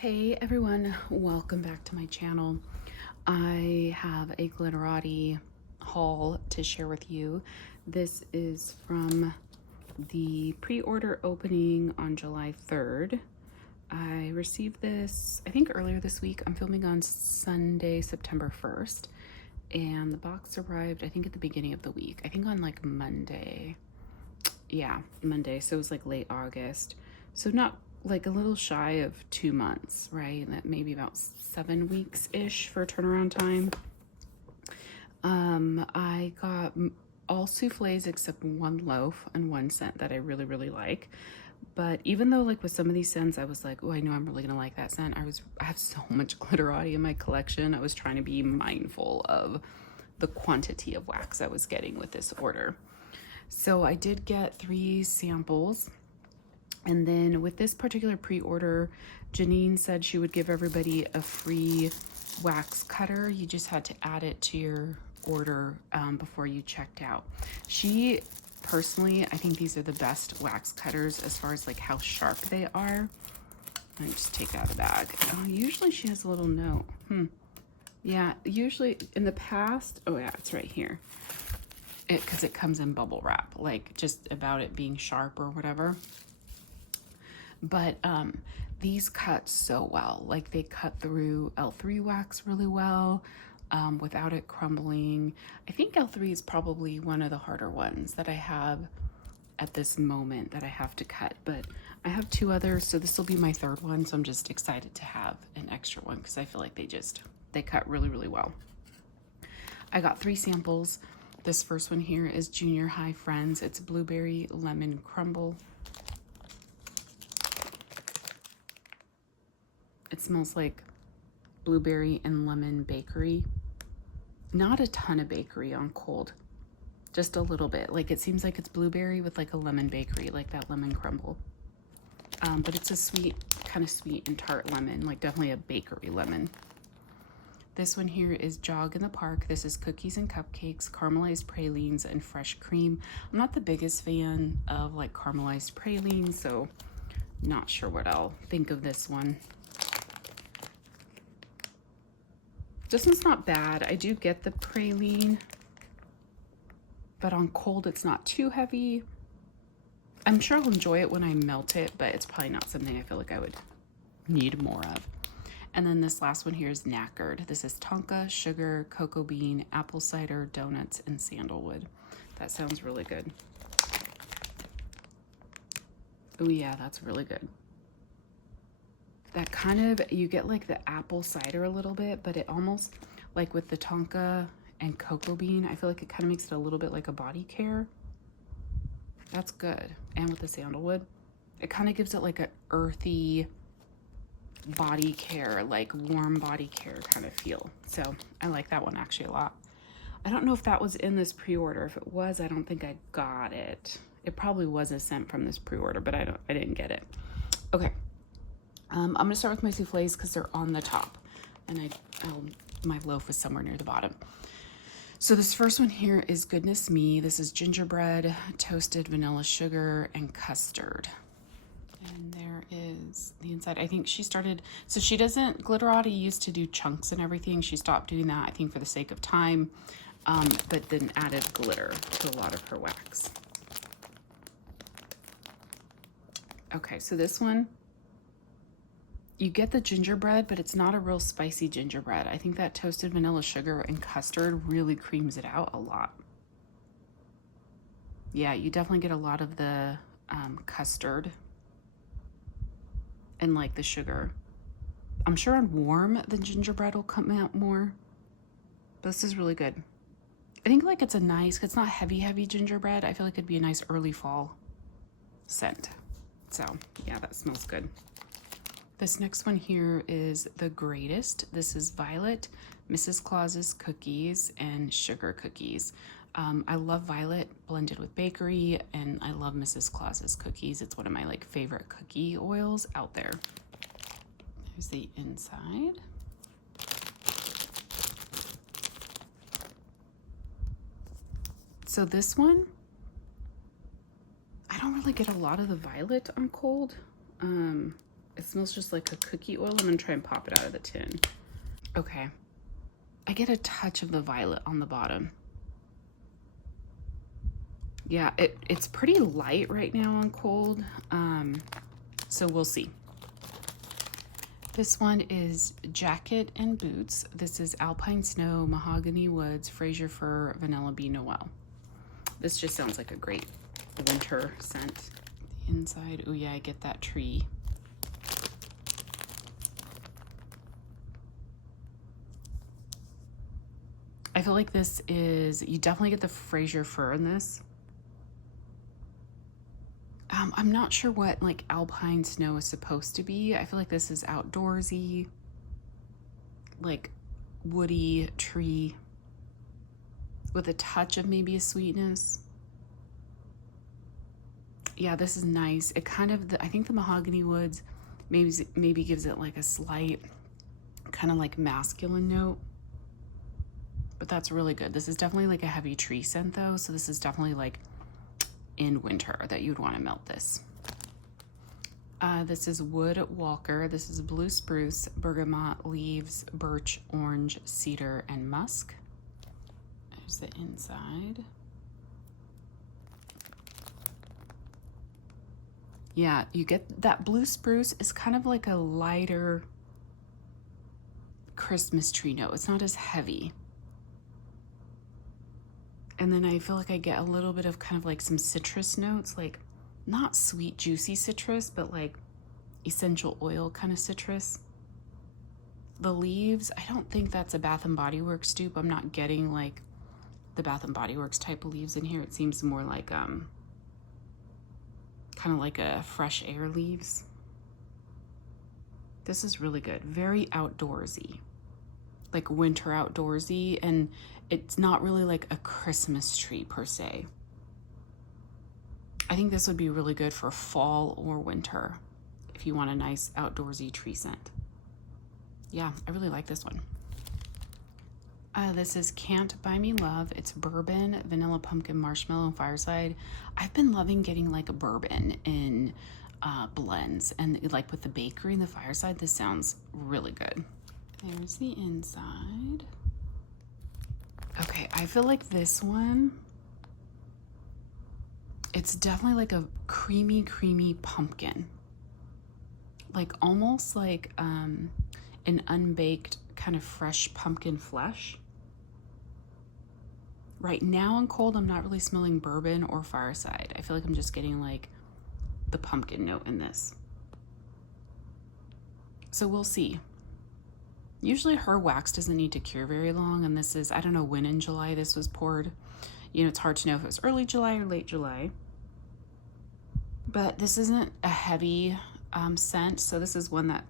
Hey everyone, welcome back to my channel. I have a Glitterati haul to share with you. This is from the pre-order opening on July 3rd. I received this, I think earlier this week. I'm filming on Sunday, September 1st, and the box arrived, I think at the beginning of the week. I think on like Monday. Yeah, Monday, so it was like late August. So not like a little shy of 2 months, right? That maybe about 7 weeks-ish for turnaround time. I got all souffles except one loaf and one scent that I really, really like. But even though like with some of these scents, I was like, oh, I know I'm really gonna like that scent. I have so much Glitterati in my collection. I was trying to be mindful of the quantity of wax I was getting with this order. So I did get 3 samples. And then with this particular pre-order, Janine said she would give everybody a free wax cutter. You just had to add it to your order before you checked out. She personally, I think these are the best wax cutters as far as like how sharp they are. Let me just take that out of the bag. Usually she has a little note. Yeah, usually in the past, oh yeah, it's right here. Because it comes in bubble wrap, like just about it being sharp or whatever. But these cut so well. Like they cut through L3 wax really well without it crumbling. I think L3 is probably one of the harder ones that I have at this moment that I have to cut. But I have 2 others, so this will be my 3rd one. So I'm just excited to have an extra one because I feel like they cut really, really well. I got 3 samples. This first one here is Junior High Friends. It's Blueberry Lemon Crumble. It smells like blueberry and lemon bakery. Not a ton of bakery on cold, just a little bit. Like it seems like it's blueberry with like a lemon bakery, like that lemon crumble. But it's a sweet, kind of sweet and tart lemon, like definitely a bakery lemon. This one here is Jog in the Park. This is cookies and cupcakes, caramelized pralines, and fresh cream. I'm not the biggest fan of like caramelized pralines, so not sure what I'll think of this one. This one's not bad. I do get the praline, but on cold it's not too heavy. I'm sure I'll enjoy it when I melt it, but it's probably not something I feel like I would need more of. And then this last one here is Knackered. This is tonka, sugar, cocoa bean, apple cider, donuts, and sandalwood. That sounds really good. Oh yeah, that's really good. That kind of, you get like the apple cider a little bit, but it almost, like with the tonka and cocoa bean, I feel like it kind of makes it a little bit like a body care. That's good. And with the sandalwood, it kind of gives it like an earthy body care, like warm body care kind of feel. So I like that one actually a lot. I don't know if that was in this pre-order. If it was, I don't think I got it. It probably was a scent from this pre-order, but I didn't get it. Okay. I'm gonna start with my souffles because they're on the top, and my loaf is somewhere near the bottom. So this first one here is Goodness Me. This is gingerbread, toasted vanilla sugar, and custard. And there is the inside. I think she started, so she doesn't, Glitterati used to do chunks and everything. She stopped doing that, I think for the sake of time, but then added glitter to a lot of her wax. Okay, so this one, you get the gingerbread, but it's not a real spicy gingerbread. I think that toasted vanilla sugar and custard really creams it out a lot. Yeah, you definitely get a lot of the custard and like the sugar. I'm sure on warm, the gingerbread will come out more, but this is really good. I think like it's a nice, it's not heavy gingerbread. I feel like it'd be a nice early fall scent. So yeah, that smells good. This next one here is The Greatest. This is Violet, Mrs. Claus's cookies, and sugar cookies. I love Violet blended with bakery, and I love Mrs. Claus's cookies. It's one of my like favorite cookie oils out there. There's the inside. So this one, I don't really get a lot of the violet on cold. It smells just like a cookie oil. I'm gonna try and pop it out of the tin. Okay. I get a touch of the violet on the bottom. Yeah, it's pretty light right now on cold. So we'll see. This one is Jacket and Boots. This is Alpine Snow, Mahogany Woods, Fraser Fir, Vanilla Bee Noel. This just sounds like a great winter scent. The inside, oh yeah, I get that tree. I feel like this is, you definitely get the Fraser Fir in this. I'm not sure what like Alpine Snow is supposed to be. I feel like this is outdoorsy, like woody tree with a touch of maybe a sweetness. Yeah, this is nice. It kind of, I think the Mahogany Woods maybe gives it like a slight kind of like masculine note, but that's really good. This is definitely like a heavy tree scent though, so this is definitely like in winter that you'd want to melt this. This is Wood Walker. This is blue spruce, bergamot, leaves, birch, orange, cedar, and musk. There's the inside. Yeah, you get that blue spruce is kind of like a lighter Christmas tree note. It's not as heavy. And then I feel like I get a little bit of kind of like some citrus notes, like not sweet, juicy citrus, but like essential oil kind of citrus. The leaves, I don't think that's a Bath and Body Works dupe. I'm not getting like the Bath and Body Works type of leaves in here. It seems more like kind of like a fresh air leaves. This is really good. Very outdoorsy, like winter outdoorsy, and it's not really like a Christmas tree per se. I think this would be really good for fall or winter if you want a nice outdoorsy tree scent. Yeah, I really like this one. This is Can't Buy Me Love. It's bourbon, vanilla pumpkin, marshmallow, and fireside. I've been loving getting like a bourbon in blends, and like with the bakery and the fireside, this sounds really good. There's the inside. Okay, I feel like this one, it's definitely like a creamy pumpkin. Like almost like an unbaked kind of fresh pumpkin flesh. Right now in cold, I'm not really smelling bourbon or fireside. I feel like I'm just getting like the pumpkin note in this. So we'll see. Usually her wax doesn't need to cure very long, and this is, I don't know when in July this was poured. You know, it's hard to know if it was early July or late July. But this isn't a heavy scent, so this is one that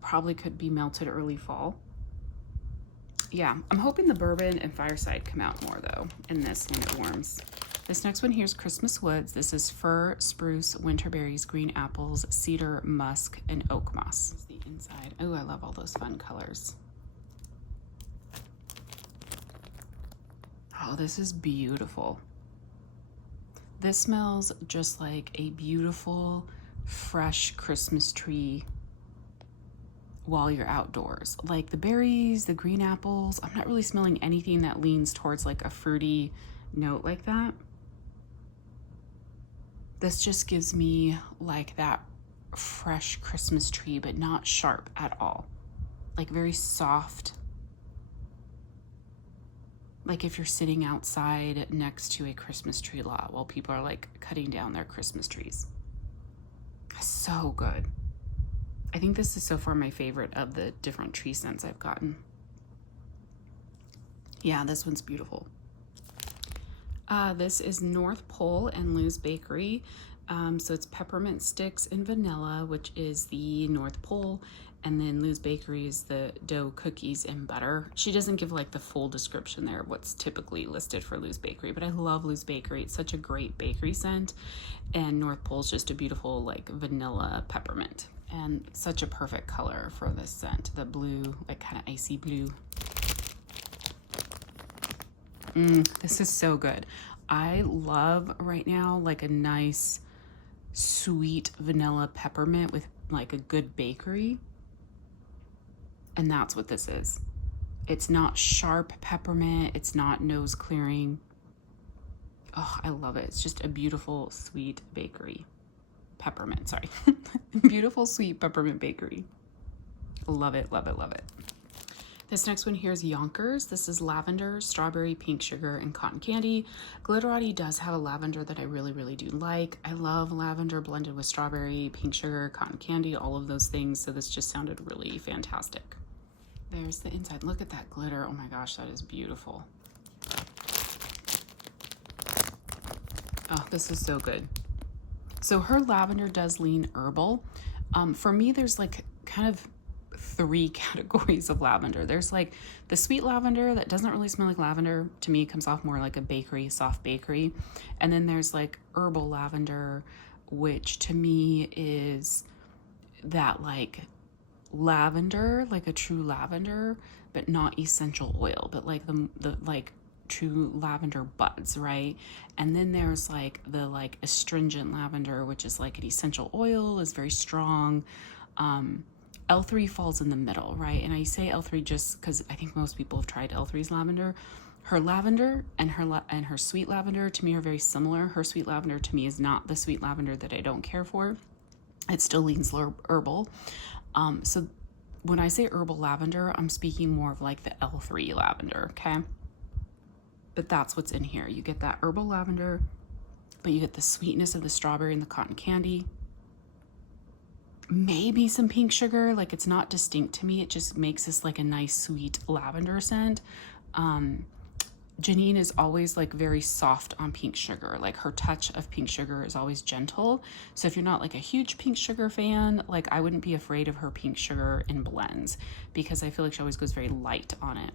probably could be melted early fall. Yeah, I'm hoping the bourbon and fireside come out more though in this when it warms. This next one here is Christmas Woods. This is fir, spruce, winter berries, green apples, cedar, musk, and oak moss. This is the inside. Oh, I love all those fun colors. Oh, this is beautiful. This smells just like a beautiful, fresh Christmas tree while you're outdoors. Like the berries, the green apples. I'm not really smelling anything that leans towards like a fruity note like that. This just gives me like that fresh Christmas tree, but not sharp at all. Like very soft. Like if you're sitting outside next to a Christmas tree lot while people are like cutting down their Christmas trees. So good. I think this is so far my favorite of the different tree scents I've gotten. Yeah, this one's beautiful. This is North Pole and Lou's Bakery. So it's peppermint sticks and vanilla, which is the North Pole. And then Lou's Bakery is the dough, cookies, and butter. She doesn't give like the full description there of what's typically listed for Lou's Bakery, but I love Lou's Bakery. It's such a great bakery scent. And North Pole's just a beautiful like vanilla peppermint. And such a perfect color for this scent. The blue, like kind of icy blue. This is so good. I love right now like a nice sweet vanilla peppermint with like a good bakery. And that's what this is. It's not sharp peppermint. It's not nose clearing. Oh, I love it. It's just a beautiful, sweet bakery. Peppermint, sorry. Beautiful, sweet peppermint bakery. Love it, love it, love it. This next one here is Yonkers. This is lavender, strawberry, pink sugar, and cotton candy. Glitterati does have a lavender that I really, really do like. I love lavender blended with strawberry, pink sugar, cotton candy, all of those things. So this just sounded really fantastic. There's the inside. Look at that glitter. Oh my gosh, that is beautiful. Oh, this is so good. So her lavender does lean herbal. For me, there's like kind of 3 categories of lavender. There's like the sweet lavender that doesn't really smell like lavender. To me, it comes off more like a bakery, soft bakery. And then there's like herbal lavender, which to me is that like lavender, like a true lavender, but not essential oil, but like the like true lavender buds, right? And then there's like the like astringent lavender, which is like an essential oil, is very strong. L3 falls in the middle, right? And I say L3 just because I think most people have tried L3's lavender. Her lavender and her sweet lavender to me are very similar. Her sweet lavender to me is not the sweet lavender that I don't care for. It still leans herbal. So when I say herbal lavender, I'm speaking more of like the L3 lavender, okay? But that's what's in here. You get that herbal lavender, but you get the sweetness of the strawberry and the cotton candy. Maybe some pink sugar, like it's not distinct to me. It just makes this like a nice sweet lavender scent. Janine is always like very soft on pink sugar. Like her touch of pink sugar is always gentle. So if you're not like a huge pink sugar fan, like I wouldn't be afraid of her pink sugar in blends because I feel like she always goes very light on it.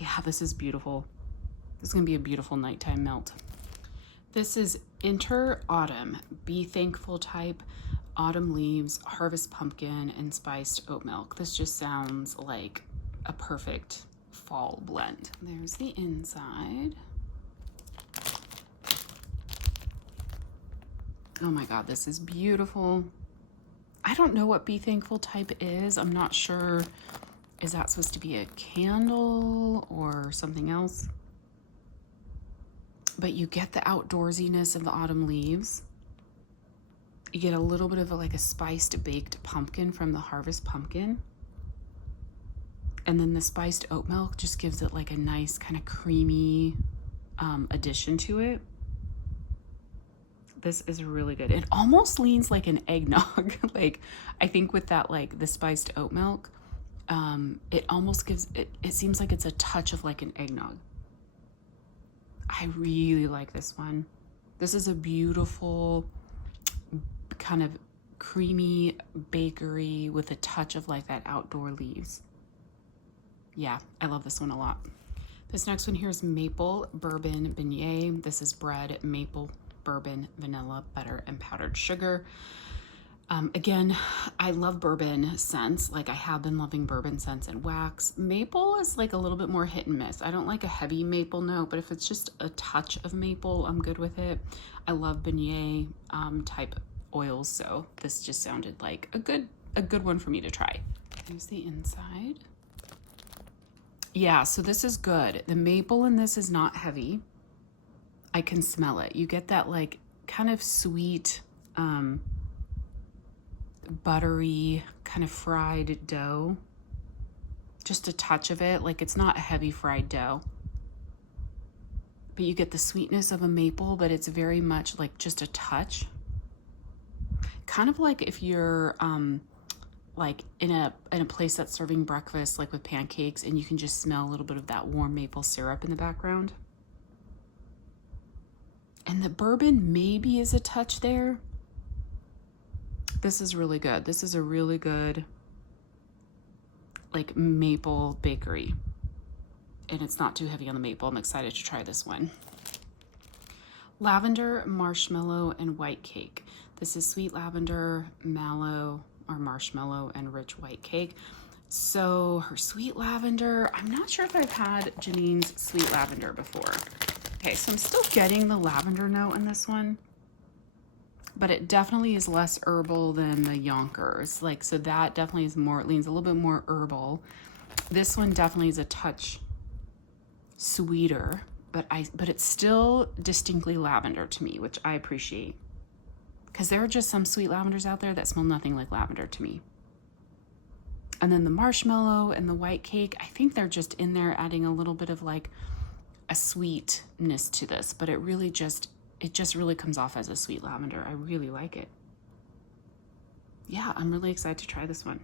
Yeah, this is beautiful. This is gonna be a beautiful nighttime melt. This is Inter Autumn, Be Thankful type, autumn leaves, harvest pumpkin, and spiced oat milk. This just sounds like a perfect fall blend. There's the inside. Oh my God, this is beautiful. I don't know what Be Thankful type is. I'm not sure. Is that supposed to be a candle or something else? But you get the outdoorsiness of the autumn leaves. You get a little bit of like a spiced baked pumpkin from the harvest pumpkin. And then the spiced oat milk just gives it like a nice kind of creamy addition to it. This is really good. It almost leans like an eggnog. Like I think with that, like the spiced oat milk, it almost gives it, it seems like it's a touch of like an eggnog. I really like this one. This is a beautiful kind of creamy bakery with a touch of like that outdoor leaves. Yeah, I love this one a lot. This next one here is maple bourbon beignet. This is bread, maple, bourbon, vanilla, butter, and powdered sugar. Again, I love bourbon scents. Like I have been loving bourbon scents and wax. Maple is like a little bit more hit and miss. I don't like a heavy maple note, but if it's just a touch of maple, I'm good with it. I love beignet type oils, so this just sounded like a good one for me to try. Here's the inside. Yeah, so this is good. The maple in this is not heavy. I can smell it. You get that like kind of sweet, buttery kind of fried dough. Just a touch of it. Like it's not a heavy fried dough. But you get the sweetness of a maple, but it's very much like just a touch. Kind of like if you're like in a place that's serving breakfast, like with pancakes, and you can just smell a little bit of that warm maple syrup in the background. And the bourbon maybe is a touch there. This is really good. This is a really good like maple bakery. And it's not too heavy on the maple. I'm excited to try this one. Lavender, marshmallow, and white cake. This is sweet lavender, mallow, or marshmallow, and rich white cake. So her sweet lavender, I'm not sure if I've had Janine's sweet lavender before. Okay, so I'm still getting the lavender note in this one, but it definitely is less herbal than the Yonkers. Like, so that definitely is more, it leans a little bit more herbal. This one definitely is a touch sweeter, but it's still distinctly lavender to me, which I appreciate. Because there are just some sweet lavenders out there that smell nothing like lavender to me. And then the marshmallow and the white cake, I think they're just in there adding a little bit of like a sweetness to this, but it just really comes off as a sweet lavender. I really like it. Yeah, I'm really excited to try this one.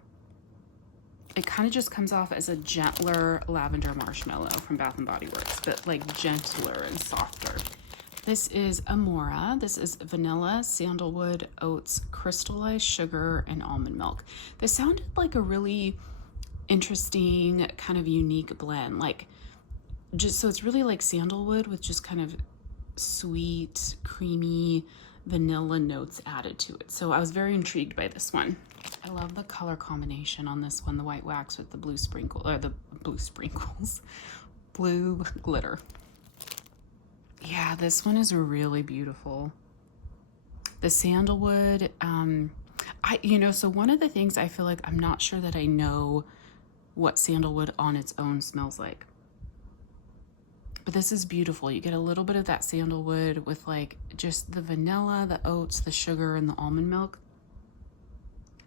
It kind of just comes off as a gentler lavender marshmallow from Bath & Body Works, but like gentler and softer. This is Amora. This is vanilla, sandalwood, oats, crystallized sugar, and almond milk. This sounded like a really interesting, kind of unique blend. Like, just so it's really like sandalwood with just kind of sweet, creamy vanilla notes added to it. So I was very intrigued by this one. I love the color combination on this one, the white wax with the blue sprinkle, or the blue sprinkles, blue glitter. Yeah, this one is really beautiful. The sandalwood, so one of the things I feel like I'm not sure that I know what sandalwood on its own smells like. But this is beautiful. You get a little bit of that sandalwood with like just the vanilla, the oats, the sugar, and the almond milk.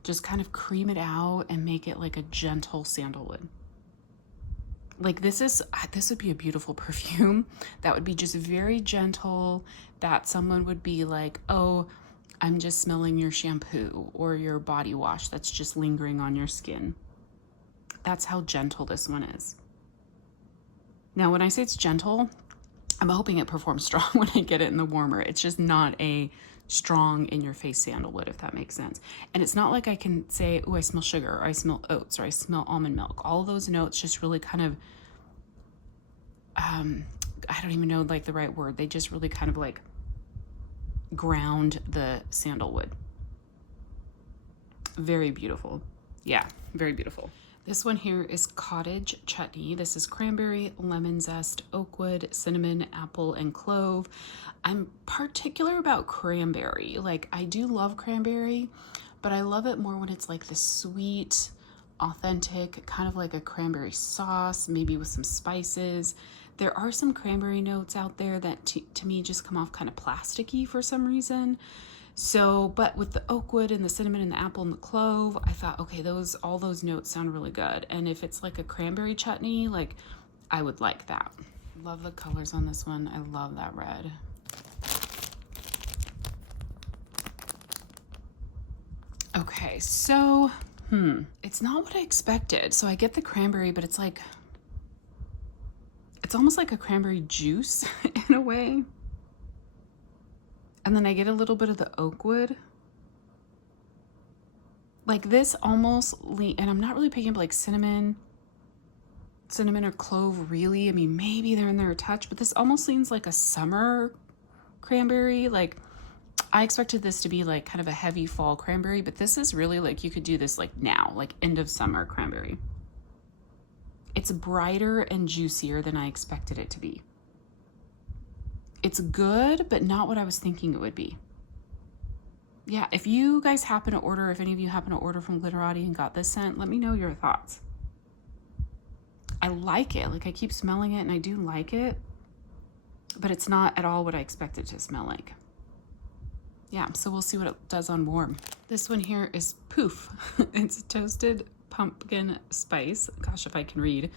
Just kind of cream it out and make it like a gentle sandalwood. Like this would be a beautiful perfume that would be just very gentle, that someone would be like, oh, I'm just smelling your shampoo or your body wash that's just lingering on your skin. That's how gentle this one is. Now, when I say it's gentle, I'm hoping it performs strong when I get it in the warmer. It's just not a strong in-your-face sandalwood, if that makes sense. And it's not like I can say, oh, I smell sugar, or I smell oats, or I smell almond milk. All of those notes just really kind of, I don't even know like the right word. They just really kind of like ground the sandalwood. Very beautiful. Yeah, very beautiful. This one here is cottage chutney. This is cranberry, lemon zest, oak wood, cinnamon, apple, and clove. I'm particular about cranberry. Like, I do love cranberry, but I love it more when it's like the sweet, authentic, kind of like a cranberry sauce, maybe with some spices. There are some cranberry notes out there that to me just come off kind of plasticky for some reason. So, but with the oak wood and the cinnamon and the apple and the clove, I thought, okay, all those notes sound really good. And if it's like a cranberry chutney, like I would like that. Love the colors on this one. I love that red. Okay, so, it's not what I expected. So I get the cranberry, but it's like, it's almost like a cranberry juice in a way. And then I get a little bit of the oak wood. Like this almost, and I'm not really picking up like cinnamon or clove really. I mean, maybe they're in there a touch, but this almost leans like a summer cranberry. Like I expected this to be like kind of a heavy fall cranberry, but this is really like, you could do this like now, like end of summer cranberry. It's brighter and juicier than I expected it to be. It's good, but not what I was thinking it would be. Yeah, if you guys happen to order, if any of you happen to order from Glitterati and got this scent, let me know your thoughts. I like it. Like I keep smelling it and I do like it, but it's not at all what I expected to smell like. Yeah, so we'll see what it does on warm. This one here is Poof. It's toasted pumpkin spice. Gosh, if I can read.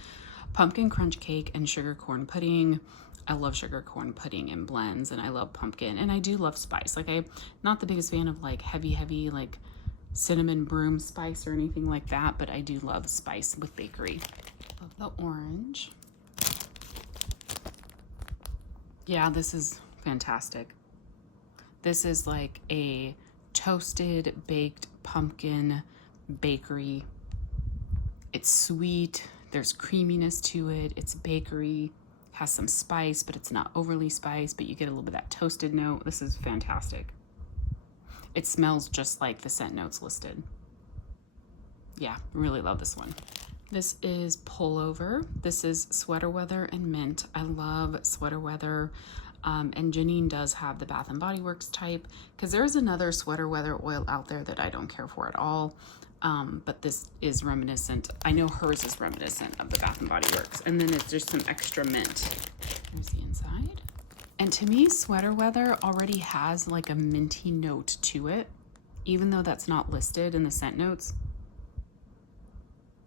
Pumpkin crunch cake and sugar corn pudding. I love sugar corn pudding in blends, and I love pumpkin, and I do love spice. Like I'm not the biggest fan of like heavy like cinnamon broom spice or anything like that, but I do love spice with bakery. Love the orange. Yeah, this is fantastic. This is like a toasted baked pumpkin bakery. It's sweet, there's creaminess to it, it's bakery. Has some spice, but it's not overly spiced, but you get a little bit of that toasted note. This is fantastic. It smells just like the scent notes listed. Yeah, really love this one. This is Pullover. This is Sweater Weather and Mint. I love Sweater Weather. And Janine does have the Bath & Body Works type, because there's another sweater weather oil out there that I don't care for at all. But this is reminiscent. I know hers is reminiscent of the Bath & Body Works. And then it's just some extra mint. Here's the inside. And to me, sweater weather already has like a minty note to it, even though that's not listed in the scent notes.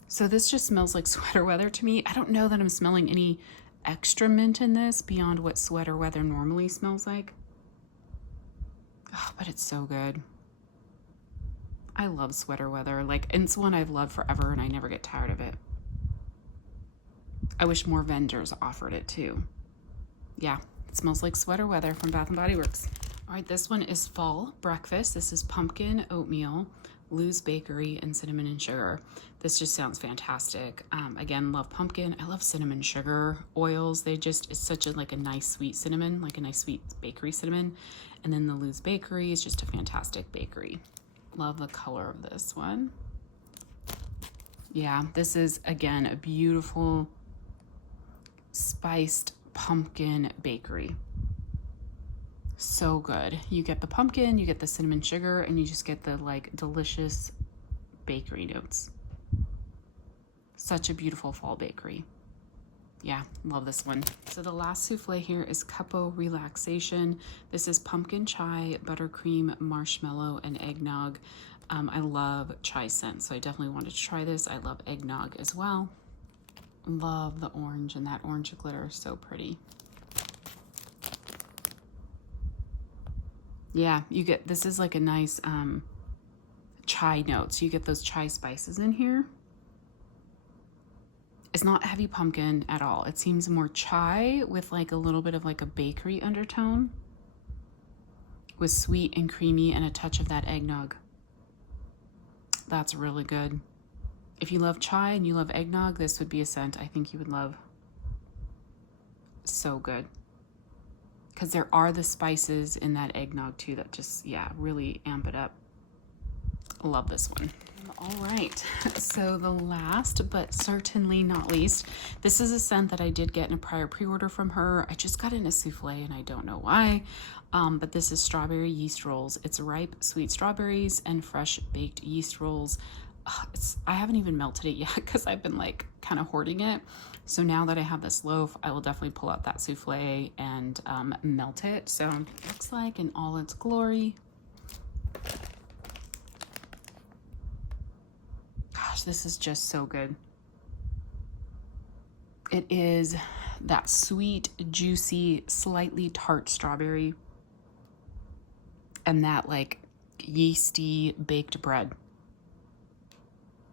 So this just smells like sweater weather to me. I don't know that I'm smelling any extra mint in this beyond what sweater weather normally smells like. Oh, but it's so good. I love sweater weather. Like, it's one I've loved forever and I never get tired of it. I wish more vendors offered it too. Yeah, it smells like sweater weather from Bath & Body Works. All right, this one is fall breakfast. This is pumpkin, oatmeal, Lou's Bakery, and cinnamon and sugar. This just sounds fantastic. Again, love pumpkin. I love cinnamon sugar oils. They just, it's such a like a nice sweet cinnamon, like a nice sweet bakery cinnamon. And then the Lou's Bakery is just a fantastic bakery. Love the color of this one. Yeah, this is again a beautiful spiced pumpkin bakery. So good. You get the pumpkin, you get the cinnamon sugar, and you just get the like delicious bakery notes. Such a beautiful fall bakery. Yeah, love this one. So the last souffle here is Cupo Relaxation. This is pumpkin chai, buttercream, marshmallow, and eggnog. I love chai scent, so I definitely wanted to try this. I love eggnog as well. Love the orange, and that orange glitter is so pretty. Yeah, you get, this is like a nice chai notes. You get those chai spices in here. It's not heavy pumpkin at all. It seems more chai with like a little bit of like a bakery undertone with sweet and creamy and a touch of that eggnog. That's really good. If you love chai and you love eggnog, this would be a scent I think you would love. So good. Because there are the spices in that eggnog too that just, yeah, really amp it up. Love this one. All right, so the last but certainly not least, this is a scent that I did get in a prior pre-order from her. I just got in a souffle and I don't know why, but this is strawberry yeast rolls. It's ripe sweet strawberries and fresh baked yeast rolls. I haven't even melted it yet because I've been like kind of hoarding it. So now that I have this loaf, I will definitely pull out that souffle and melt it. So it looks like in all its glory. This is just so good. It is that sweet, juicy, slightly tart strawberry and that like yeasty baked bread.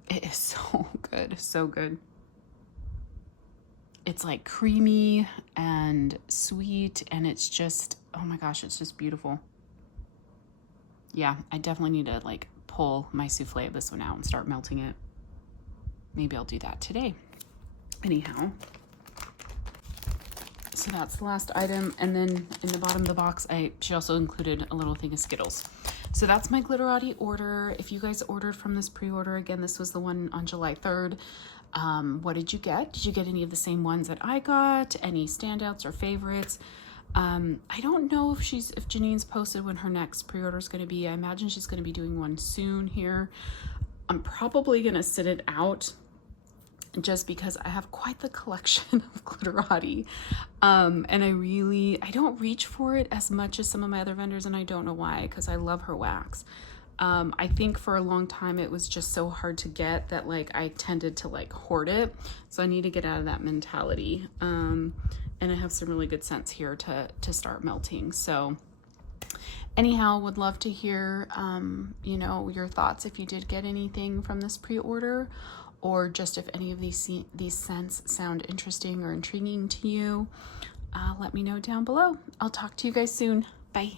It is so good, so good. It's like creamy and sweet, and it's just, oh my gosh, it's just beautiful. Yeah, I definitely need to like pull my souffle of this one out and start melting it. Maybe I'll do that today. Anyhow, so that's the last item. And then in the bottom of the box, she also included a little thing of Skittles. So that's my Glitterati order. If you guys ordered from this pre-order, again, this was the one on July 3rd. What did you get? Did you get any of the same ones that I got? Any standouts or favorites? I don't know if Janine's posted when her next pre-order is going to be. I imagine she's going to be doing one soon here. I'm probably going to sit it out just because I have quite the collection of Glitterati. And I don't reach for it as much as some of my other vendors, and I don't know why, because I love her wax. I think for a long time it was just so hard to get that like I tended to like hoard it. So I need to get out of that mentality. And I have some really good scents here to start melting. So anyhow, would love to hear, you know, your thoughts if you did get anything from this pre-order, or just if any of these scents sound interesting or intriguing to you. Let me know down below. I'll talk to you guys soon. Bye.